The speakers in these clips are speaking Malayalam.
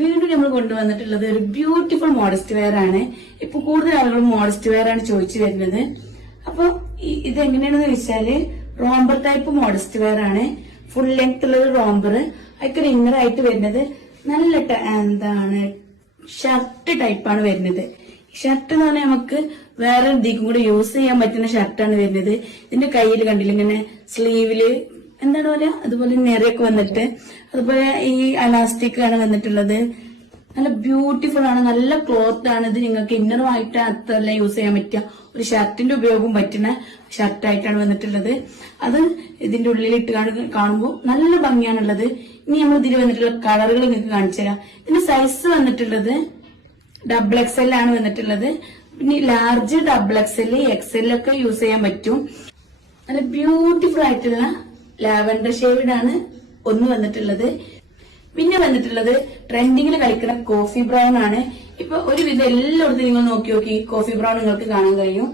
വീണ്ടും നമ്മൾ കൊണ്ടുവന്നിട്ടുള്ളത് ഒരു ബ്യൂട്ടിഫുൾ മോഡസ്റ്റ് വെയർ ആണ്. ഇപ്പൊ കൂടുതൽ ആളുകളും മോഡസ്റ്റ് വെയർ ആണ് ചോദിച്ചു വരുന്നത്. അപ്പൊ ഇത് എങ്ങനെയാണെന്ന് വെച്ചാല് റോംബർ ടൈപ്പ് മോഡസ്റ്റ് വെയർ ആണ്. ഫുൾ ലെങ്ത് ഉള്ള ഒരു റോംബർ, അതിക്കൊരു ഇന്നർ ആയിട്ട് വരുന്നത് നല്ല ഷർട്ട് ടൈപ്പാണ് വരുന്നത്. ഷർട്ട് എന്ന് പറഞ്ഞാൽ നമുക്ക് വേറെ ഇതിക്കും കൂടെ യൂസ് ചെയ്യാൻ പറ്റുന്ന ഷർട്ടാണ് വരുന്നത്. ഇതിന്റെ കയ്യിൽ കണ്ടില്ല ഇങ്ങനെ സ്ലീവില് എന്താണ് പറയാ, അതുപോലെ നെറയൊക്കെ വന്നിട്ട്, അതുപോലെ ഈ അലാസ്റ്റിക് ആണ് വന്നിട്ടുള്ളത്. നല്ല ബ്യൂട്ടിഫുൾ ആണ്, നല്ല ക്ലോത്ത് ആണ്. ഇത് നിങ്ങൾക്ക് ഇന്നറുമായിട്ട് അത്രല്ല യൂസ് ചെയ്യാൻ പറ്റുക, ഒരു ഷർട്ടിന്റെ ഉപയോഗം പറ്റുന്ന ഷർട്ടായിട്ടാണ് വന്നിട്ടുള്ളത്. അത് ഇതിന്റെ ഉള്ളിലിട്ട് കാണുമ്പോൾ നല്ല ഭംഗിയാണുള്ളത്. ഇനി നമ്മൾ ഇതിൽ വന്നിട്ടുള്ള കളറുകൾ നിങ്ങൾക്ക് കാണിച്ചു തരാം. ഇതിന്റെ സൈസ് വന്നിട്ടുള്ളത് XXL ആണ് വന്നിട്ടുള്ളത്. പിന്നെ ലാർജ്, XXL, XL ഒക്കെ യൂസ് ചെയ്യാൻ പറ്റും. നല്ല ബ്യൂട്ടിഫുൾ ആയിട്ടുള്ള ലാവൻഡർ ഷെയ്ഡാണ് ഒന്ന് വന്നിട്ടുള്ളത്. പിന്നെ വന്നിട്ടുള്ളത് ട്രെൻഡിങ്ങിൽ കളിക്കുന്ന കോഫി ബ്രൗൺ ആണ്. ഇപ്പൊ ഒരുവിധം എല്ലായിടത്തും നിങ്ങൾ നോക്കി കോഫി ബ്രൗൺ നിങ്ങൾക്ക് കാണാൻ കഴിയും.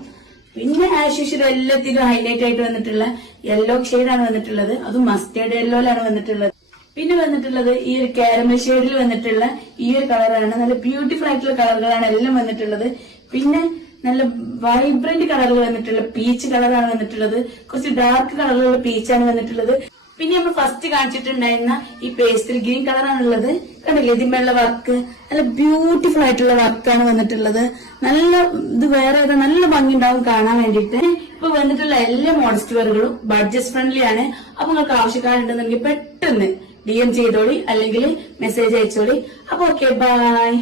പിന്നെ ആസ് യൂഷ്വൽ എല്ലാത്തിലും ഹൈലൈറ്റ് ആയിട്ട് വന്നിട്ടുള്ള യെല്ലോ ഷെയ്ഡാണ് വന്നിട്ടുള്ളത്. അതും മസ്റ്റേർഡ് യെല്ലോയിലാണ് വന്നിട്ടുള്ളത്. പിന്നെ വന്നിട്ടുള്ളത് ഈ ഒരു കാരമൽ ഷെയ്ഡിൽ വന്നിട്ടുള്ള ഈ ഒരു കളറാണ്. നല്ല ബ്യൂട്ടിഫുൾ ആയിട്ടുള്ള കളറുകളാണ് എല്ലാം വന്നിട്ടുള്ളത്. പിന്നെ നല്ല വൈബ്രന്റ് കളറുകൾ വന്നിട്ടുള്ള പീച്ച് കളറാണ് വന്നിട്ടുള്ളത്. കുറച്ച് ഡാർക്ക് കളറുള്ള പീച്ചാണ് വന്നിട്ടുള്ളത്. പിന്നെ നമ്മൾ ഫസ്റ്റ് കാണിച്ചിട്ടുണ്ടായിരുന്ന ഈ പേസ്റ്റൽ ഗ്രീൻ കളറാണുള്ളത്. കണ്ടില്ലേ, ഇതിന്മേലുള്ള വർക്ക് നല്ല ബ്യൂട്ടിഫുൾ ആയിട്ടുള്ള വർക്കാണ് വന്നിട്ടുള്ളത്. നല്ല ഇത് വേറെ നല്ല ഭംഗി ഉണ്ടാവും കാണാൻ വേണ്ടിയിട്ട്. ഇപ്പൊ വന്നിട്ടുള്ള എല്ലാ മോഡസ്റ്റ് വെയറുകളും ബഡ്ജറ്റ് ഫ്രണ്ട്ലി ആണ്. അപ്പൊ നിങ്ങൾക്ക് ആവശ്യക്കാരുണ്ടെന്നുണ്ടെങ്കിൽ പെട്ടെന്ന് DM ചെയ്തോളി, അല്ലെങ്കിൽ മെസ്സേജ് അയച്ചോളി. അപ്പൊ ഓക്കെ, ബൈ.